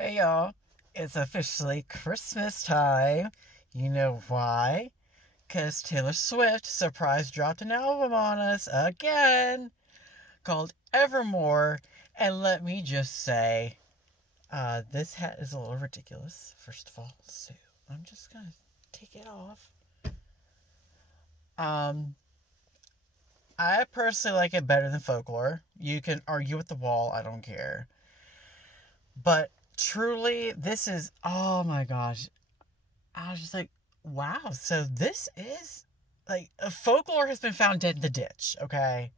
Hey y'all, it's officially Christmas time. You know why? Because Taylor Swift surprise dropped an album on us again called Evermore. And let me just say, this hat is a little ridiculous, first of all, so I'm just gonna take it off. Um, I personally like it better than folklore. You can argue with the wall, I don't care. But truly, this is, oh my gosh, I was just like, wow, so this is like folklore has been found dead in the ditch, okay?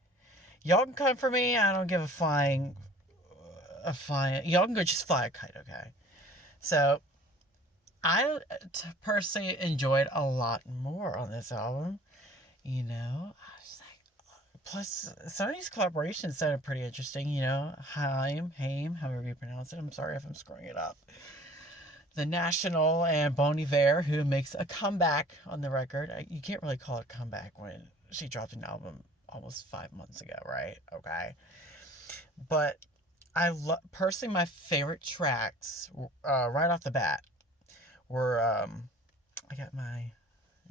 Y'all can come for me, I don't give a flying, y'all can go just fly a kite, okay? So, personally enjoyed a lot more on this album, I was like, plus, some of these collaborations sounded pretty interesting, Haim, however you pronounce it. I'm sorry if I'm screwing it up. The National and Bon Iver, who makes a comeback on the record. You can't really call it a comeback when she dropped an album almost 5 months ago, right? Okay. But personally, my favorite tracks, right off the bat, were, I got my,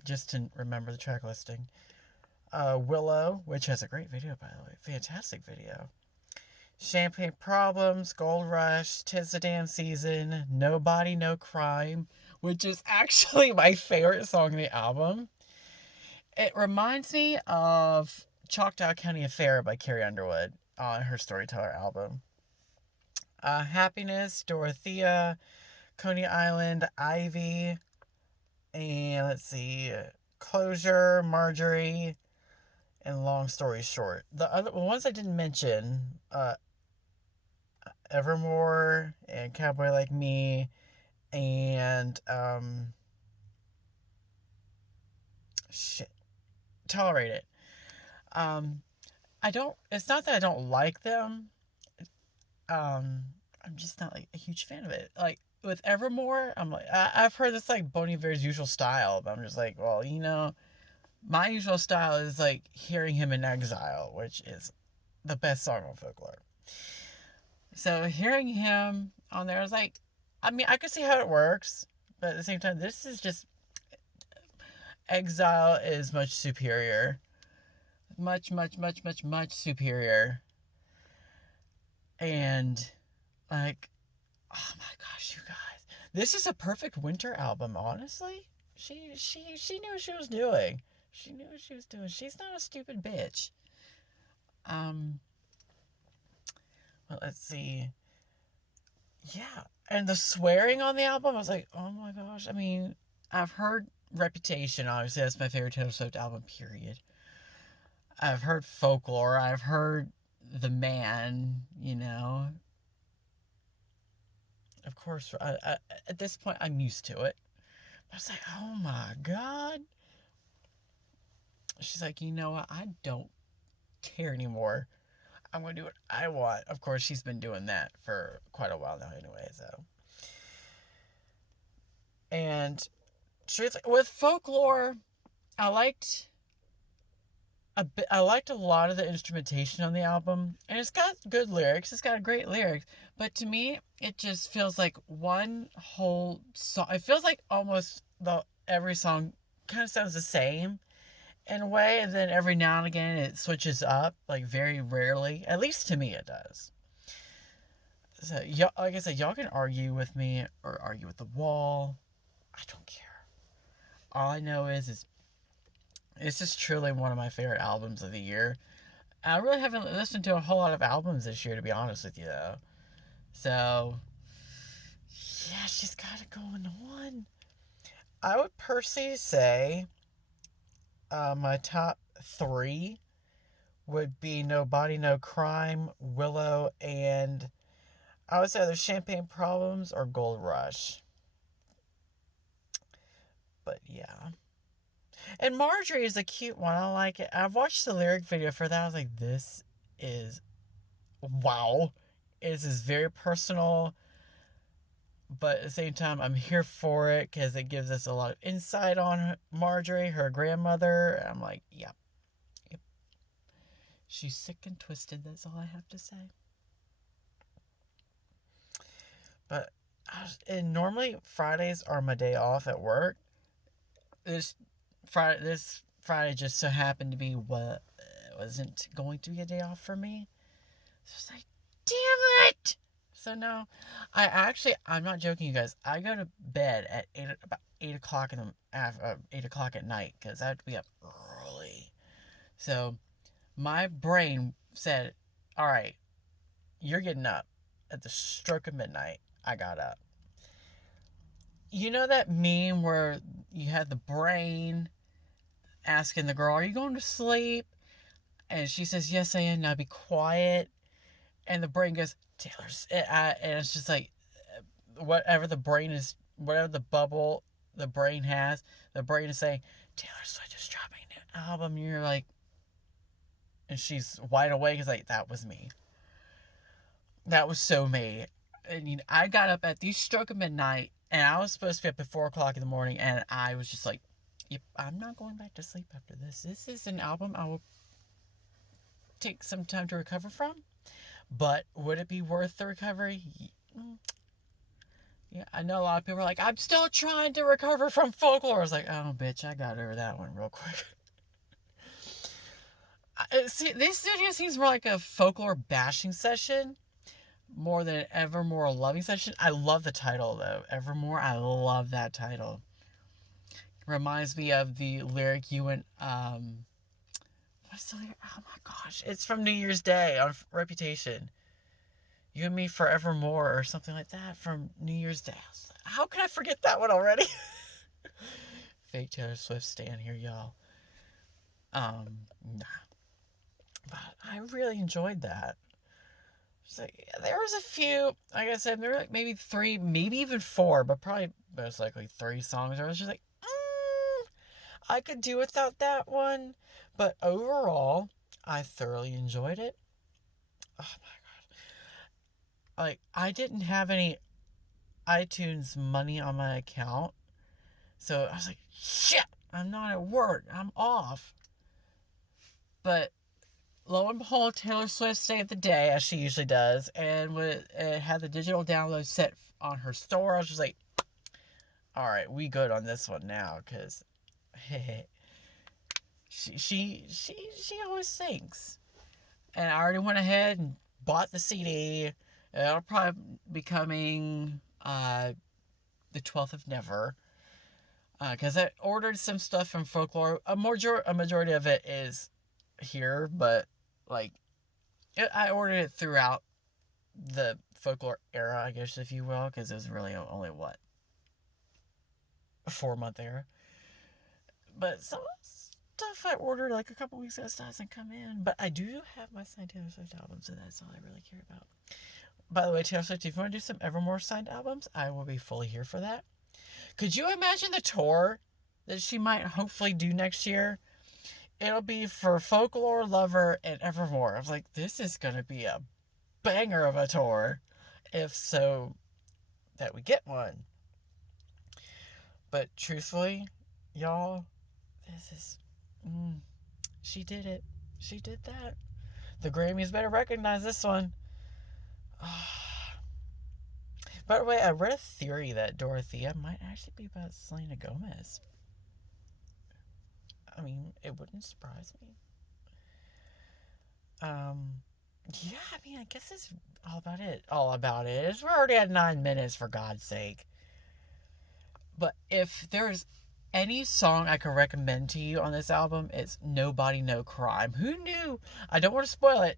just to remember the track listing, Willow, which has a great video, by the way. Fantastic video. Champagne Problems, Gold Rush, 'Tis the Damn Season, Nobody, No Crime, which is actually my favorite song on the album. It reminds me of Choctaw County Affair by Carrie Underwood on her Storyteller album. Happiness, Dorothea, Coney Island, Ivy, and let's see, Closure, Marjorie, and Long Story Short. The other ones I didn't mention, Evermore and Cowboy Like Me, and shit, Tolerate It. Um, I don't. It's not that I don't like them. Um, I'm just not like a huge fan of it. Like with Evermore, I'm like I've heard it's like Bon Iver's usual style, but I'm just like, well, my usual style is like hearing him in Exile, which is the best song on Folklore. So hearing him on there, I was like, I mean, I could see how it works, but at the same time, this is just Exile is much superior. Much, much, much, much, much superior. And, like, oh my gosh, you guys. This is a perfect winter album, honestly. She knew what she was doing. She knew what she was doing. She's not a stupid bitch. Um, well, let's see. Yeah. And the swearing on the album, I was like, oh my gosh. I mean, I've heard Reputation, obviously, that's my favorite Taylor Swift album, period. I've heard Folklore. I've heard The Man. Of course, at this point, I'm used to it. But I was like, oh my God. She's like, you know what? I don't care anymore. I'm going to do what I want. Of course, she's been doing that for quite a while now, anyway, so. And with Folklore, I liked I liked a lot of the instrumentation on the album, and it's got good lyrics. It's got great lyrics, but to me, it just feels like one whole song. It feels like almost the every song kind of sounds the same in a way, and then every now and again it switches up, like very rarely. At least to me, it does. So, like I said, y'all can argue with me or argue with the wall. I don't care. All I know is it's just truly one of my favorite albums of the year. I really haven't listened to a whole lot of albums this year, to be honest with you, though. So, yeah, she's got it going on. I would personally say my top three would be Nobody, No Crime, Willow, and I would say either Champagne Problems or Gold Rush. But yeah. And Marjorie is a cute one. I like it. I've watched the lyric video for that. I was like, this is wow. It is very personal, but at the same time, I'm here for it because it gives us a lot of insight on Marjorie, her grandmother. I'm like, yep, yep. She's sick and twisted. That's all I have to say. But and normally Fridays are my day off at work. This Friday just so happened to be what wasn't going to be a day off for me. So it's like, damn it! So no, I'm not joking, you guys. I go to bed at about 8 o'clock in the 8 o'clock at night because I have to be up early. So my brain said, "All right, you're getting up at the stroke of midnight." I got up. You know that meme where you had the brain asking the girl, "Are you going to sleep?" And she says, "Yes, I am. Now be quiet." And the brain goes, "Taylor's," and it's just like whatever the brain is, whatever the bubble the brain has, the brain is saying, "Taylor Swift is dropping a new album." And you're like, and she's wide awake. It's like, that was me. That was so me. And I got up at the stroke of midnight, and I was supposed to be up at 4 o'clock in the morning, and I was just like, "Yep, I'm not going back to sleep after this. This is an album I will take some time to recover from. But would it be worth the recovery?" Yeah, I know a lot of people are like, "I'm still trying to recover from folklore." I was like, "Oh, bitch, I got over that one real quick." See, this video seems more like a folklore bashing session more than an evermore loving session. I love the title, though. Evermore, I love that title. Reminds me of the lyric you went, what's the lyric? Oh my gosh. It's from New Year's Day on Reputation. "You and me forevermore," or something like that from New Year's Day. How can I forget that one already? Fake Taylor Swift stan here, y'all. Nah. But I really enjoyed that. Like, there was a few, like I said, there were like maybe 3, maybe even 4, but probably most likely 3 songs where I was just like, I could do without that one. But overall, I thoroughly enjoyed it. Oh my god. Like, I didn't have any iTunes money on my account. So I was like, shit, I'm not at work. I'm off. But lo and behold, Taylor Swift saved the day, as she usually does. And when it had the digital download set on her store, I was just like, all right, we good on this one now. Because she always sings. And I already went ahead and bought the CD. It'll probably be coming the 12th of Never. Because I ordered some stuff from Folklore. A majority of it is here, but like I ordered it throughout the Folklore era, I guess, if you will, because it was really only a 4-month era. But some stuff I ordered like a couple weeks ago still hasn't come in. But I do have my signed Taylor Swift albums, and that's all I really care about. By the way, Taylor Swift, if you want to do some Evermore signed albums, I will be fully here for that. Could you imagine the tour that she might hopefully do next year? It'll be for Folklore, Lover, and Evermore. I was like, this is going to be a banger of a tour. If so, that we get one. But truthfully, y'all, this is... she did it. She did that. The Grammys better recognize this one. By the way, I read a theory that Dorothea might actually be about Selena Gomez. I mean, it wouldn't surprise me. Yeah, I mean, I guess it's all about it. All about it. We're already at 9 minutes, for God's sake. But if there's any song I could recommend to you on this album, it's Nobody No Crime. Who knew? I don't want to spoil it.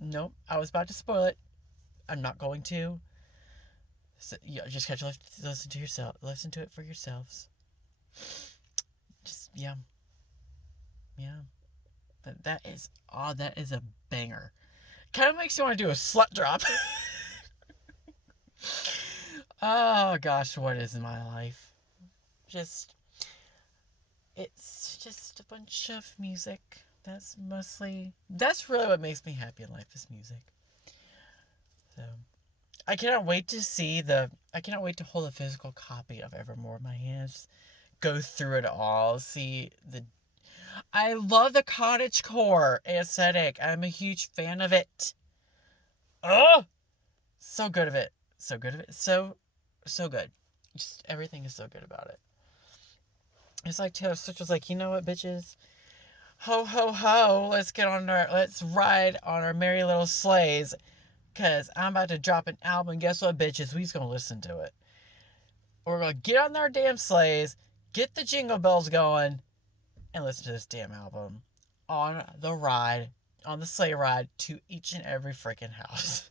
Nope, I was about to spoil it. I'm not going to. So, yeah, just catch listen to yourself. Listen to it for yourselves. Just yeah. That is that is a banger. Kind of makes you want to do a slut drop. Oh gosh, what is my life? It's just a bunch of music. That's really what makes me happy in life, is music. So I cannot wait to hold a physical copy of Evermore in my hands. Go through it all. I love the cottagecore aesthetic. I'm a huge fan of it. Oh, so good of it. So So good. Just everything is so good about it. It's like Taylor Swift was like, you know what, bitches? Ho ho ho! Let's ride on our merry little sleighs, cause I'm about to drop an album. Guess what, bitches? We's gonna listen to it. We're gonna get on our damn sleighs, get the jingle bells going, and listen to this damn album on the sleigh ride to each and every freaking house.